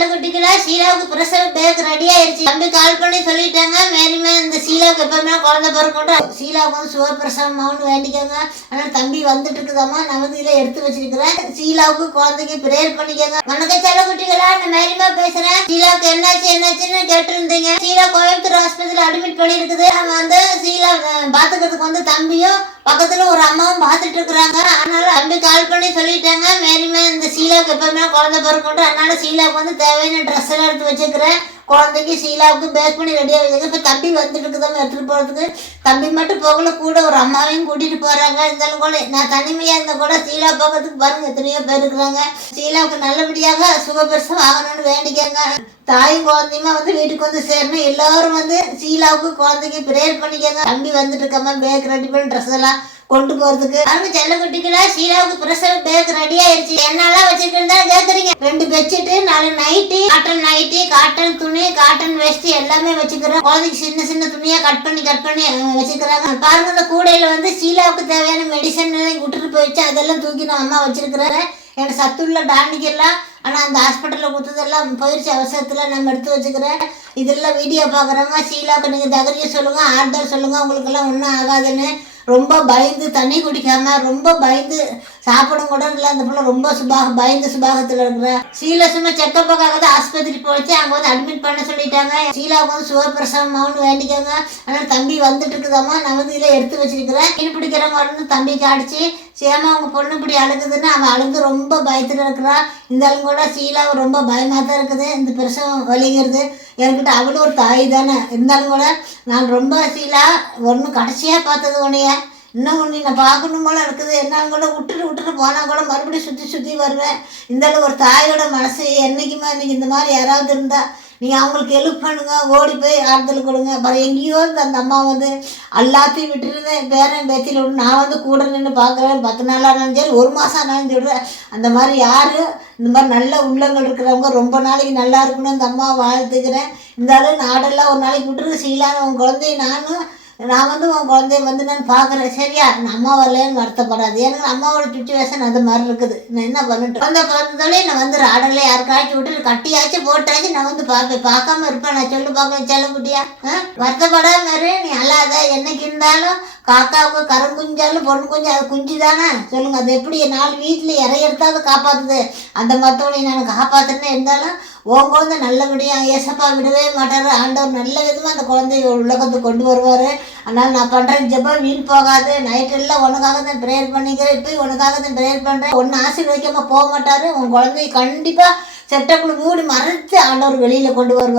சீலாவுக்கு ஷீலாவுக்கு பிரசவ bag ready ஆயிருச்சு தம்பி கால் பண்ணி சொல்லிட்டாங்க. மேரிமே இந்த ஷீலாவுக்கு எப்ப குழந்தை ஷீலாவுக்கு வந்து சுகப்பிரசவம் வேண்டிக்கோங்க. ஆனால் தம்பி வந்துட்டு இருக்குதாம்மா நான் வந்து இதில் எடுத்து வச்சிருக்கிறேன். ஷீலாவுக்கு குழந்தைக்கு ப்ரேயர் பண்ணிக்கோங்க. வணக்கம் செல்லக்குட்டிகளா நான் மேரிமா பேசுறேன். ஷீலாவுக்கு என்னாச்சு என்னாச்சுன்னு கேட்டிருந்தீங்க. ஷீலா கோயம்புத்தூர் ஆஸ்பத்திரியில் அட்மிட் பண்ணியிருக்குது. நம்ம வந்து ஷீலா பார்த்துக்கிறதுக்கு வந்து தம்பியும் பக்கத்தில் ஒரு அம்மாவும் பார்த்துட்டு இருக்கிறாங்க. அதனால தம்பி கால் பண்ணி சொல்லிட்டாங்க. மேரிமா இந்த ஷீலாவுக்கு எப்பவுமே குழந்தை பிறக்கட்டும் அதனால ஷீலாவுக்கு வந்து தேவையான ட்ரெஸ் எல்லாம் எடுத்து வச்சுக்கிறேன். குழந்தைக்கு ஷீலாவுக்கு பேக் பண்ணி ரெடியாக வச்சுக்க இப்போ தம்பி வந்துட்டு இருக்குதாம எடுத்துகிட்டு போகிறதுக்கு தம்பி மட்டும் போகல கூட ஒரு அம்மாவையும் கூட்டிகிட்டு போகிறாங்க இருந்தாலும் கூட நான் தனிமையாக இருந்தால் கூட ஷீலா போகிறதுக்கு பாருங்கள் எத்தனையோ பேர் இருக்கிறாங்க. ஷீலாவுக்கு நல்லபடியாக சுகபரிசம் ஆகணும்னு வேண்டிக்கங்க. தாயும் குழந்தையுமா வந்து வீட்டுக்கு வந்து சேரணும். எல்லாரும் வந்து ஷீலாவுக்கு குழந்தைக்கு ப்ரேயர் பண்ணிக்கங்க. தம்பி வந்துட்டு இருக்காம பேக் ரெடி பண்ணி ட்ரெஸ் எல்லாம் கொண்டு போகிறதுக்கு அவங்க செல்லக்குட்டிகளா ஷீலாவுக்கு பிரசவ பேக் ரெடி ஆயிடுச்சு என்னால் கேக்குறீங்க ரெண்டு பெட்ஷீட் நாலு நைட்டி காட்டன் நைட்டி காட்டன் துணி காட்டன் வெஸ்ட் எல்லாமே வச்சுக்கிறோம். குழந்தைக்கு சின்ன சின்ன துணியா கட் பண்ணி கட் பண்ணி வச்சுக்கிறாங்க. பாருங்க இந்த கூடையில வந்து ஷீலாவுக்கு தேவையான மெடிசன் விட்டுட்டு போயிடுச்சு. அதெல்லாம் தூக்கி நான் அம்மா வச்சிருக்கிறேன். எனக்கு சத்துள்ள டானிக்கெல்லாம் ஆனால் அந்த ஹாஸ்பிட்டலில் கொடுத்ததெல்லாம் போயிடுச்சு. அவசரத்தில் நம்ம எடுத்து வச்சுக்கிறேன். இதெல்லாம் வீடியோ பார்க்குறவங்க ஷீலாவுக்கு நீங்கள் தைரியம் சொல்லுங்கள் ஆறுதல் சொல்லுங்கள் உங்களுக்கெல்லாம் ஒன்றும் ஆகாதுன்னு. ரொம்ப பயந்து தண்ணி குடிக்காம ரொம்ப பயந்து சாப்பிடும் கூட இல்லை அந்த பிள்ளை ரொம்ப சுபாக பயந்து சுபாகத்தில் இருக்கிற ஷீலா சும்மா செக்கப்புக்காக தான் ஆஸ்பத்திரி போயிடுச்சு அங்கே வந்து அட்மிட் பண்ண சொல்லிட்டாங்க. சீலாவுக்கு வந்து சுகப்பிரசவம் வேண்டிக்காங்க. ஆனால் தம்பி வந்துட்டு இருக்குதாம்மா நான் வந்து இதில் எடுத்து வச்சிருக்கிறேன். மீன் பிடிக்கிறவங்க உடனே தம்பிக்கு அடிச்சு சேமா அவங்க பொண்ணு இப்படி அழுகுதுன்னு அவன் அழுது ரொம்ப பயத்தில் இருக்கிறா. இந்த ஆளுங்க கூட ரொம்ப பயமாக தான் இருக்குது. இந்த பிரசவம் வலிங்கிறது என்கிட்ட அவளும் ஒரு தாய் தானே. இருந்தாலும் கூட நான் ரொம்ப சீலா ஒன்று கடைசியாக பார்த்தது உன்னைய. இன்னும் ஒன்று நான் பார்க்கணும் போல இருக்குது. என்னாலும் கூட விட்டுட்டு விட்டுட்டு போனால் கூட மறுபடியும் சுற்றி சுற்றி வருவேன். இந்த ஒரு தாயோட மனசு என்றைக்குமா இன்றைக்கி இந்த மாதிரி யாராவது இருந்தால் நீங்கள் அவங்களுக்கு ஹெல்ப் பண்ணுங்க ஓடி போய் ஆறுதல் கொடுங்க. அப்புறம் எங்கேயோ இந்த அந்த அம்மா வந்து எல்லாத்தையும் விட்டுருந்தேன் பேரன் பேத்தியில் விட்டு நான் வந்து கூட நின்று பார்க்குறேன் பத்து நாளாக இருந்தாலும் சரி ஒரு மாதம் ஆனாலும் சொல்கிறேன் அந்த மாதிரி யார் இந்த மாதிரி நல்ல உள்ளங்கள் இருக்கிறவங்க ரொம்ப நாளைக்கு நல்லா இருக்கணும். அந்த அம்மா வாழ்த்துக்கிறேன். இந்த அளவு நாடெல்லாம் ஒரு நாளைக்கு விட்டுரு செய்யலான்னு உன் குழந்தைய நானும் நான் வந்து உன் குழந்தைய வந்து நான் பார்க்குறேன். சரியா? நான் அம்மா வரலன்னு வருத்தப்படாது. எனக்கு அம்மாவோட சுச்சுவேஷன் அது மாதிரி இருக்குது. நான் என்ன பண்ணிட்டு குழந்தை பிறந்ததோடய நான் வந்து ராடல யாருக்காச்சும் விட்டு கட்டியாச்சும் போட்டாச்சு நான் வந்து பார்ப்பேன். பார்க்காம இருப்பேன். நான் சொல்லு பார்க்க செல்லக்குட்டியா? ஆ? வருத்தப்படாம நீ அல்லாத என்னைக்கு இருந்தாலும் காக்காவுக்கு கருங்குஞ்சாலும் பொண்ணு குஞ்சு அது குஞ்சு தானே? சொல்லுங்கள் அது எப்படி நாலு வீட்டில் இறைய எடுத்தாவது காப்பாற்றுது அந்த மற்றவனை நான் காப்பாற்றுன்னு இருந்தாலும் உன் குழந்தை நல்லபடியாக ஏசப்பா விடவே மாட்டார். ஆண்டவர் நல்ல விதமாக அந்த குழந்தைய உலகத்துக்கு கொண்டு வருவார். அதனால் நான் பண்ணுறேன் ஜெபம் வீண் போகாது. நைட்டெல்லாம் உனக்காக தான் ப்ரேயர் பண்ணிக்கிறேன். இப்போ உனக்காக தான் ப்ரேயர் பண்ணுறேன் ஒன்று ஆசீர்வதிக்காமல் போக மாட்டார். உன் குழந்தைய கண்டிப்பாக செட்டப்பில் மூடி மறைத்து ஆண்டவர் வெளியில் கொண்டு வருவார்.